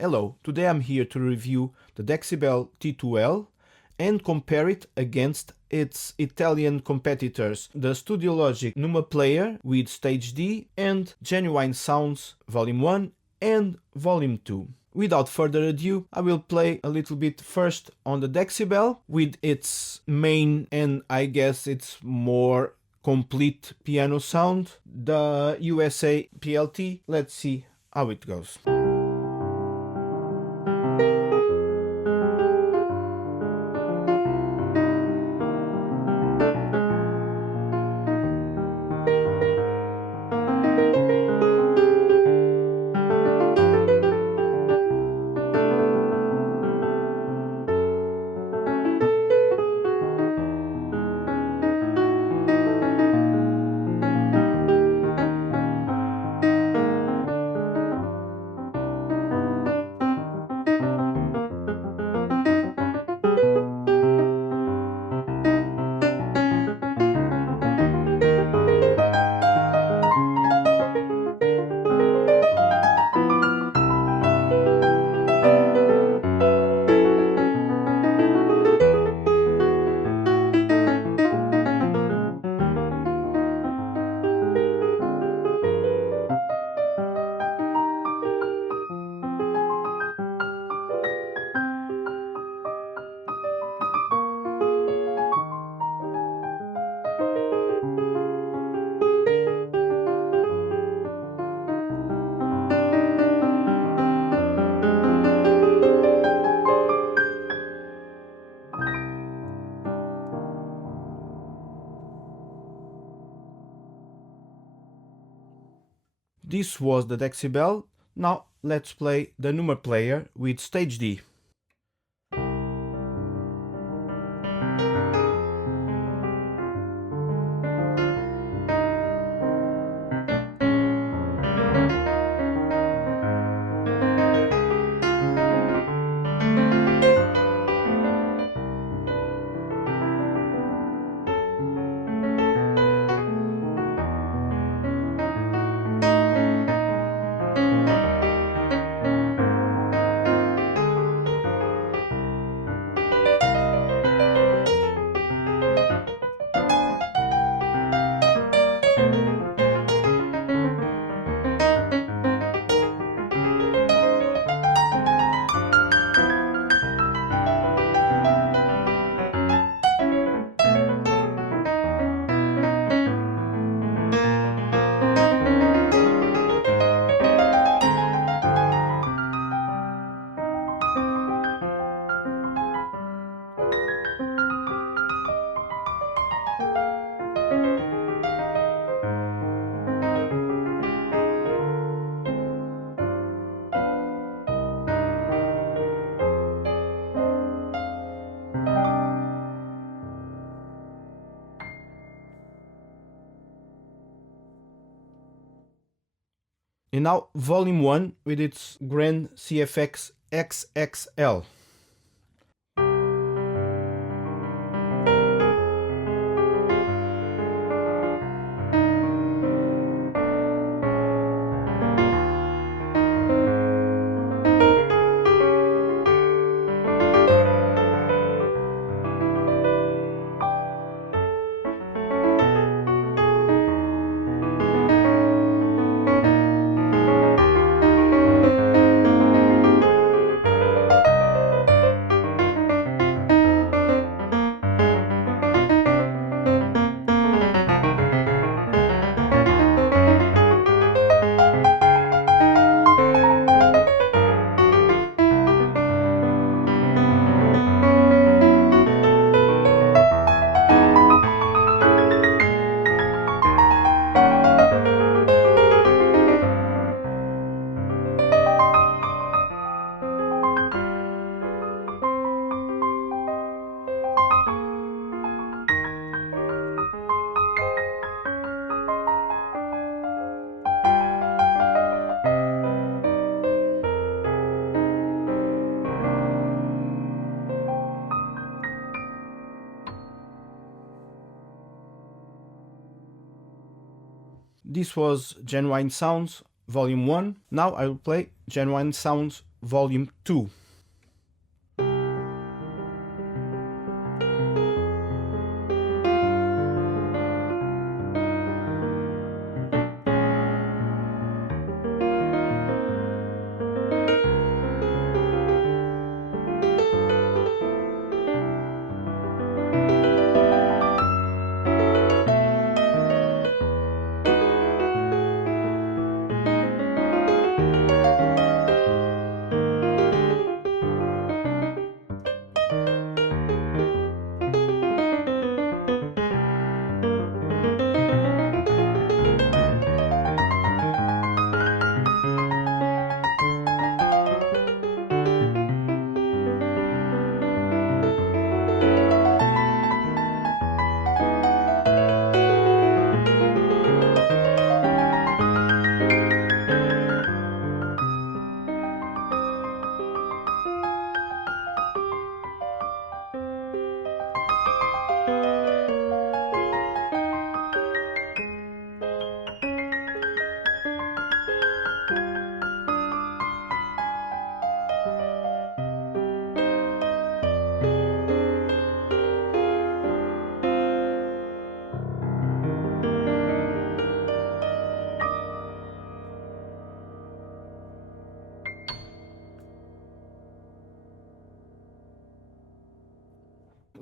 Hello, today I'm here to review the Dexibell T2L and compare it against its Italian competitors, the Studiologic Numa Player with Stage D and Genuine Sounds Volume 1 and Volume 2. Without further ado, I will play a little bit first on the Dexibell with its main and I guess its more complete piano sound, the USA PLT. Let's see how it goes. This was the Dexibell. Now let's play the Numa Player with Stage D. And now Volume 1 with its Grand CFX XXL. This was Genuine Sounds Volume 1. Now I will play Genuine Sounds Volume 2.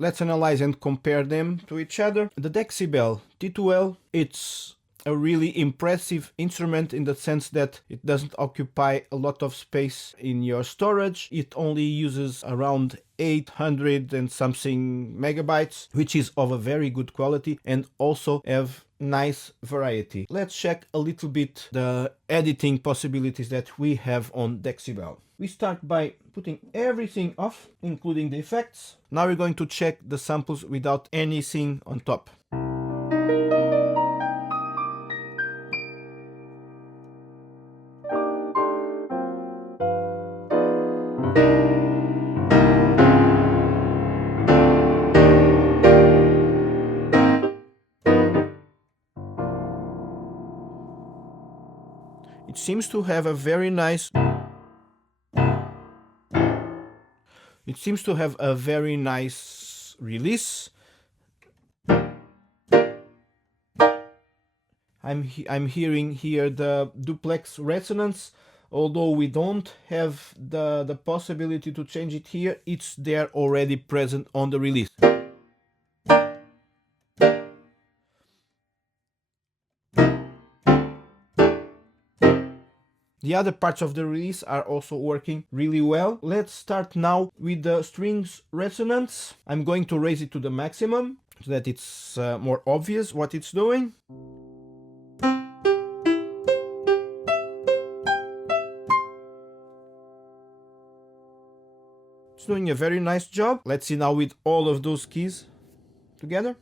Let's analyze and compare them to each other. The Dexibell T2L, it's a really impressive instrument in the sense that it doesn't occupy a lot of space in your storage. It only uses around 800 and something megabytes, which is of a very good quality and also have nice variety. Let's check a little bit the editing possibilities that we have on Dexibel. We start by putting everything off, including the effects. Now we're going to check the samples without anything on top. It seems to have a very nice release. I'm hearing here the duplex resonance. Although we don't have the possibility to change it here, it's there already present on the release. The other parts of the release are also working really well. Let's start now with the strings resonance. I'm going to raise it to the maximum so that it's more obvious what it's doing. It's doing a very nice job. Let's see now with all of those keys together.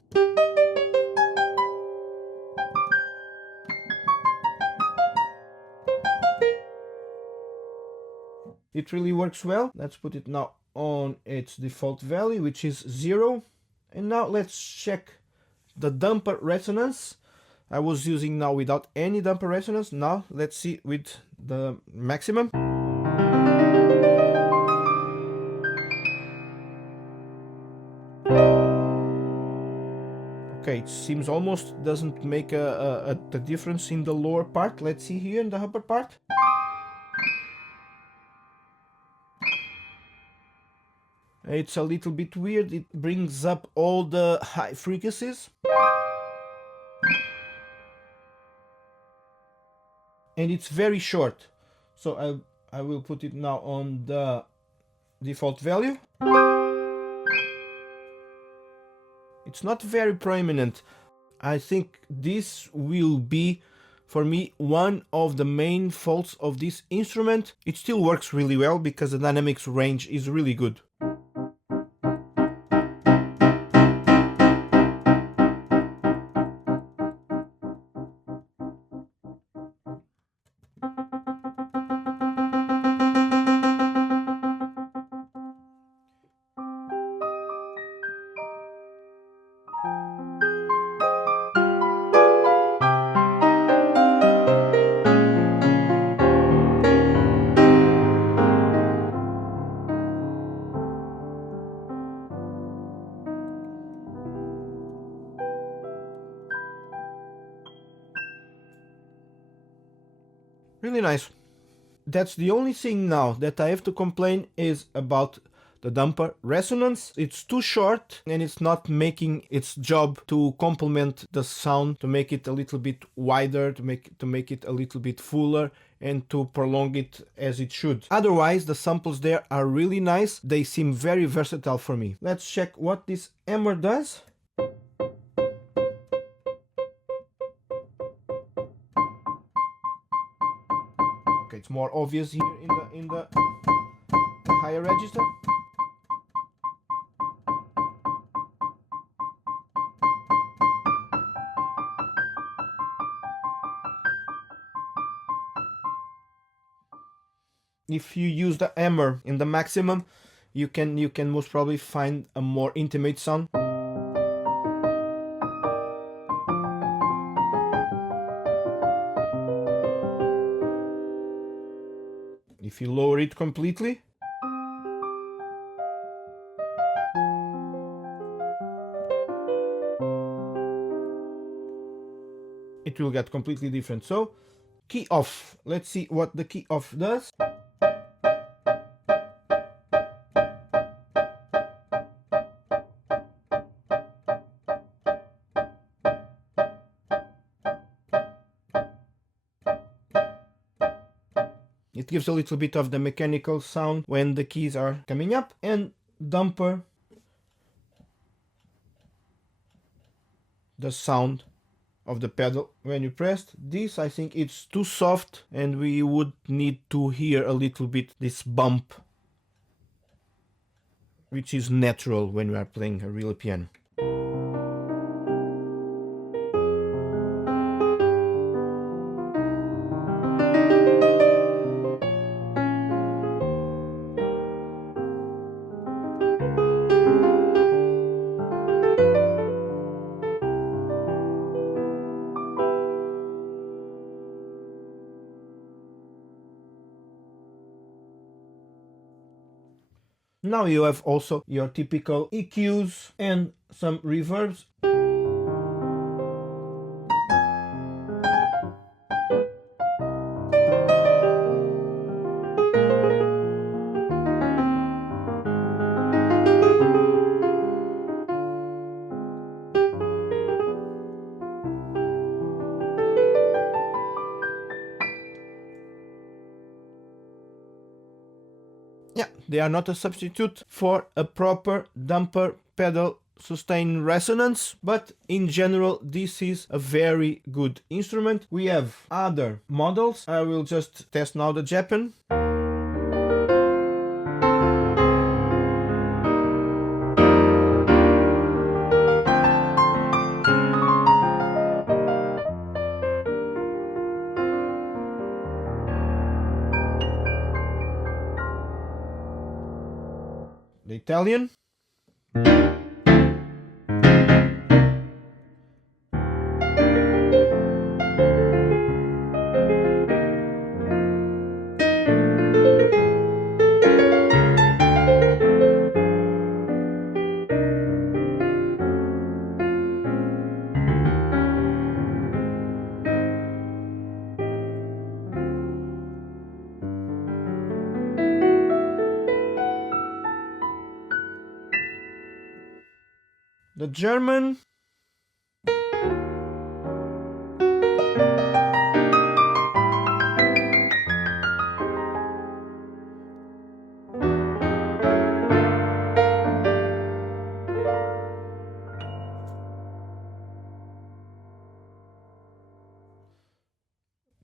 It really works well. Let's put it now on its default value, which is 0. And now let's check the damper resonance. I was using now without any damper resonance. Now let's see with the maximum. Okay, it seems almost doesn't make a difference in the lower part. Let's see here in the upper part. It's a little bit weird. It brings up all the high frequencies. And it's very short. So I will put it now on the default value. It's not very prominent. I think this will be, for me, one of the main faults of this instrument. It still works really well because the dynamics range is really good. really nice. That's the only thing now that I have to complain is about the damper resonance. It's too short and it's not making its job to complement the sound, to make it a little bit wider, to make it a little bit fuller, and to prolong it as it should. Otherwise, the samples there are really nice. They seem very versatile for me. Let's check what this hammer does. Okay, it's more obvious here in the higher register. If you use the hammer in the maximum, you can most probably find a more intimate sound. If you lower it completely, it will get completely different. So, key off. Let's see what the key off does. It gives a little bit of the mechanical sound when the keys are coming up, and damper the sound of the pedal when you pressed. This, I think it's too soft and we would need to hear a little bit this bump, which is natural when we are playing a real piano. Now you have also your typical EQs and some reverbs. Yeah, they are not a substitute for a proper damper pedal sustain resonance, but in general this is a very good instrument. We have other models. I will just test now the Japan. The Italian. The German.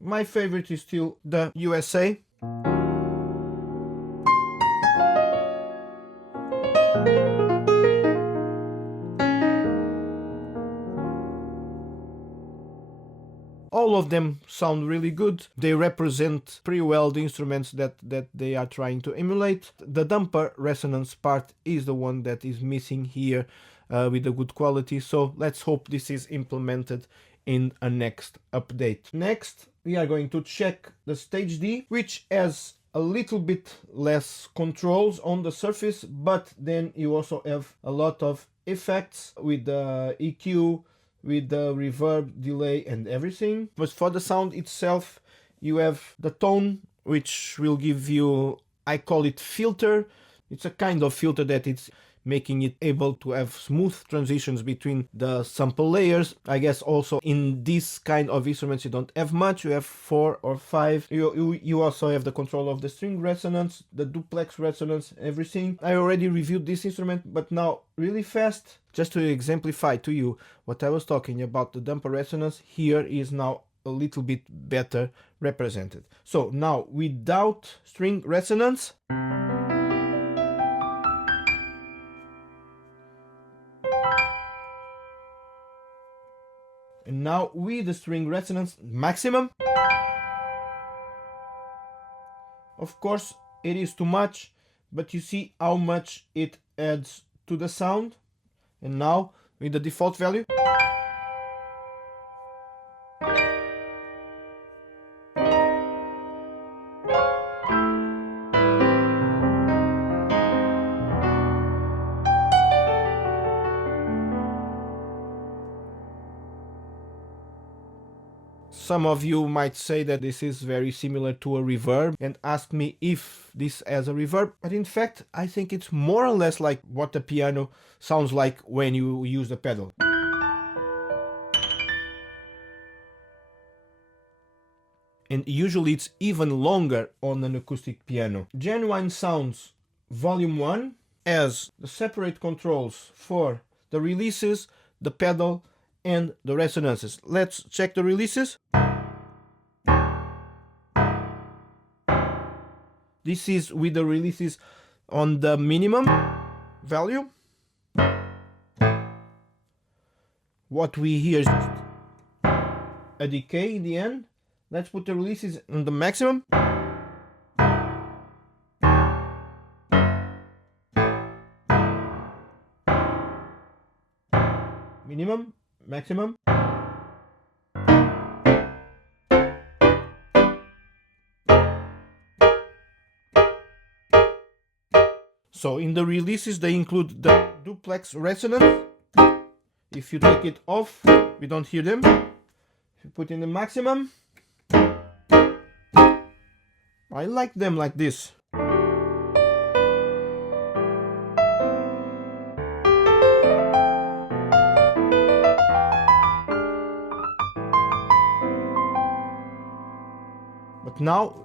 My favorite is still the USA. All of them sound really good. They represent pretty well the instruments that they are trying to emulate. The damper resonance part is the one that is missing here with a good quality. So let's hope this is implemented in a next update. Next, we are going to check the Stage D, which has a little bit less controls on the surface, but then you also have a lot of effects with the EQ, with the reverb, delay and everything. But for the sound itself, you have the tone, which will give you, I call it filter. It's a kind of filter that it's making it able to have smooth transitions between the sample layers. I guess also in this kind of instruments you don't have much, you have 4 or 5. You also have the control of the string resonance, the duplex resonance, everything. I already reviewed this instrument, but now really fast, just to exemplify to you what I was talking about, the damper resonance here is now a little bit better represented. So now without string resonance, and now with the string resonance maximum. Of course it is too much, but you see how much it adds to the sound. And now with the default value, some of you might say that this is very similar to a reverb and ask me if this has a reverb, but in fact I think it's more or less like what the piano sounds like when you use the pedal. And usually it's even longer on an acoustic piano. Genuine Sounds Volume 1 has the separate controls for the releases, the pedal, and the resonances. Let's check the releases. This is with the releases on the minimum value. What we hear is just a decay in the end. Let's put the releases on the maximum. Minimum, maximum. So in the releases they include the duplex resonance. If you take it off, we don't hear them. If you put in the maximum, I like them like this. But now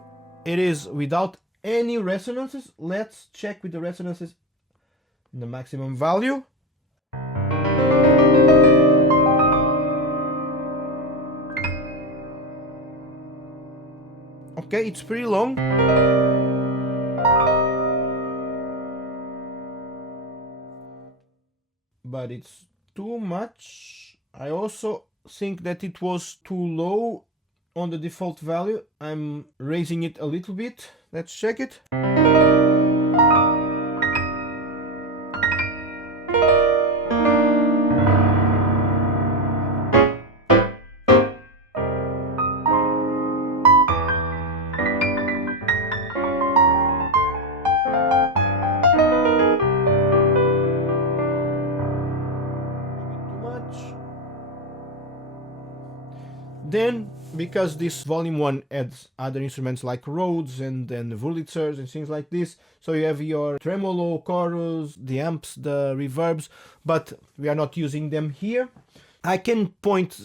it is without any resonances. Let's check with the resonances in the maximum value. Okay, it's pretty long. But it's too much. I also think that it was too low on the default value. I'm raising it a little bit. Let's check it. Then, because this volume 1 adds other instruments like Rhodes and Wurlitzers and things like this, so you have your tremolo, chorus, the amps, the reverbs, but we are not using them here. I can point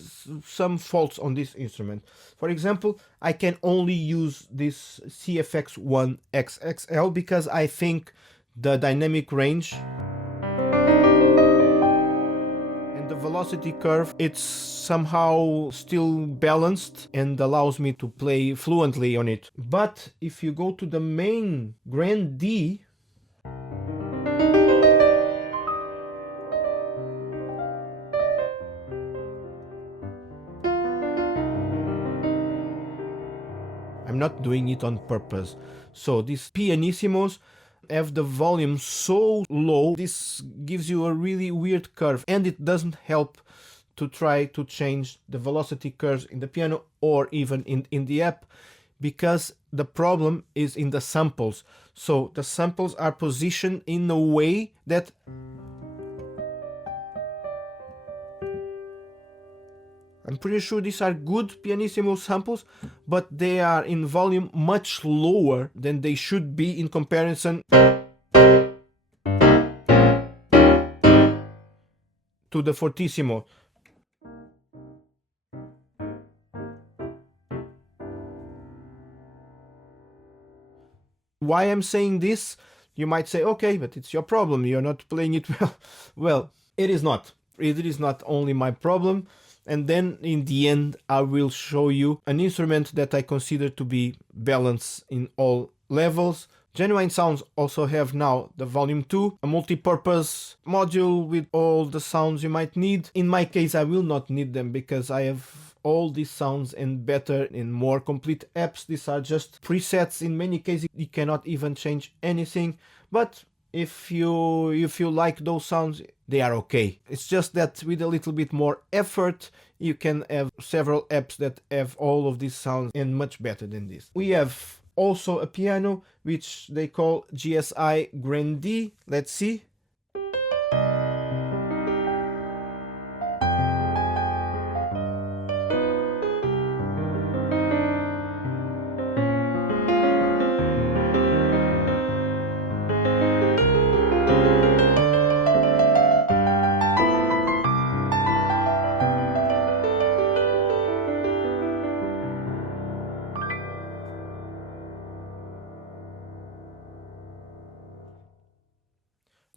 some faults on this instrument. For example, I can only use this CFX1 XXL because I think the dynamic range the velocity curve, it's somehow still balanced and allows me to play fluently on it. But if you go to the main Grand D, I'm not doing it on purpose. So these pianissimos have the volume so low, this gives you a really weird curve, and it doesn't help to try to change the velocity curves in the piano or even in the app, because the problem is in the samples. So the samples are positioned in a way that I'm pretty sure these are good pianissimo samples, but they are in volume much lower than they should be in comparison to the fortissimo. Why I'm saying this? You might say, okay, but it's your problem, you're not playing it well. Well, it is not. It is not only my problem. And then in the end, I will show you an instrument that I consider to be balanced in all levels. Genuine Sounds also have now the volume 2, a multi-purpose module with all the sounds you might need. In my case, I will not need them because I have all these sounds and better and more complete apps. These are just presets. In many cases, you cannot even change anything. But if you like those sounds, they are okay. It's just that with a little bit more effort, you can have several apps that have all of these sounds and much better than this. We have also a piano which they call GSI Grandee. Let's see.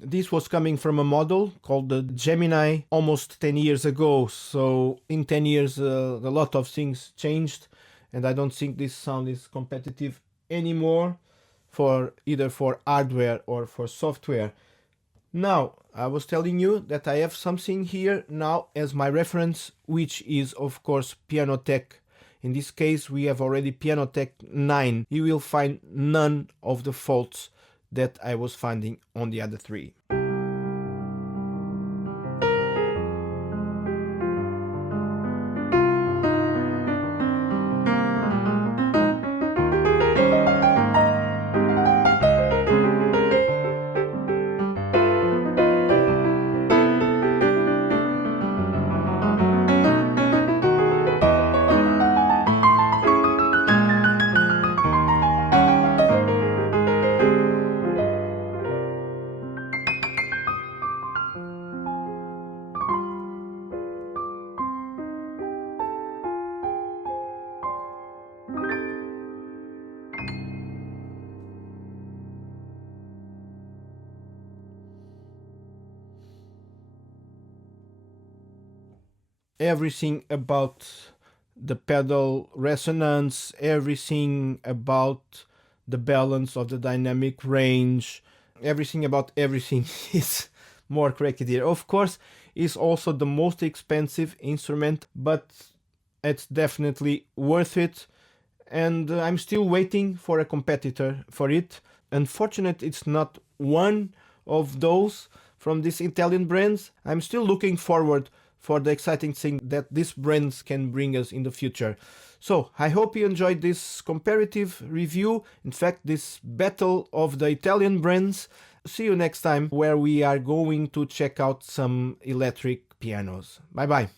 This was coming from a model called the Gemini almost 10 years ago. So in 10 years, a lot of things changed, and I don't think this sound is competitive anymore for either for hardware or for software. Now, I was telling you that I have something here now as my reference, which is of course Pianoteq. In this case, we have already Pianoteq 9. You will find none of the faults that I was finding on the other three. Everything about the pedal resonance, everything about the balance of the dynamic range, everything about everything is more correct here. Of course, it's also the most expensive instrument, but it's definitely worth it. And I'm still waiting for a competitor for it. Unfortunately, it's not one of those from these Italian brands. I'm still looking forward for the exciting thing that these brands can bring us in the future. So I hope you enjoyed this comparative review, in fact this battle of the Italian brands. See you next time where we are going to check out some electric pianos. Bye bye.